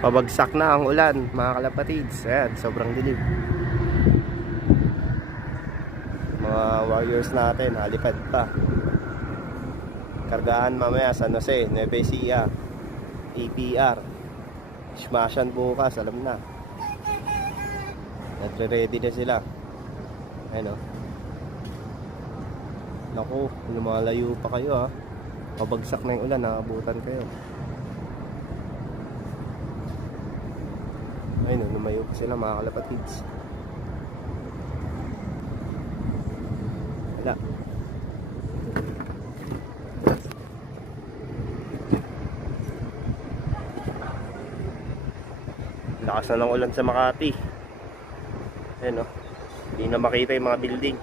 Pabagsak na ang ulan, mga kalapatids. Ayan, sobrang dilim. Mga warriors natin, halipad pa. Kargaan mamaya San Jose, Nueva Ecija, APR. Smashan bukas, alam na. Nagre-ready na sila. Ayun o. Naku, lumalayo pa kayo ha. Pabagsak na yung ulan, nakabutan kayo. Ayun o, lumayo pa sila mga kalapatids. Wala. Lakas na ng ulan sa Makati. Ayun o, hindi na makita yung mga building.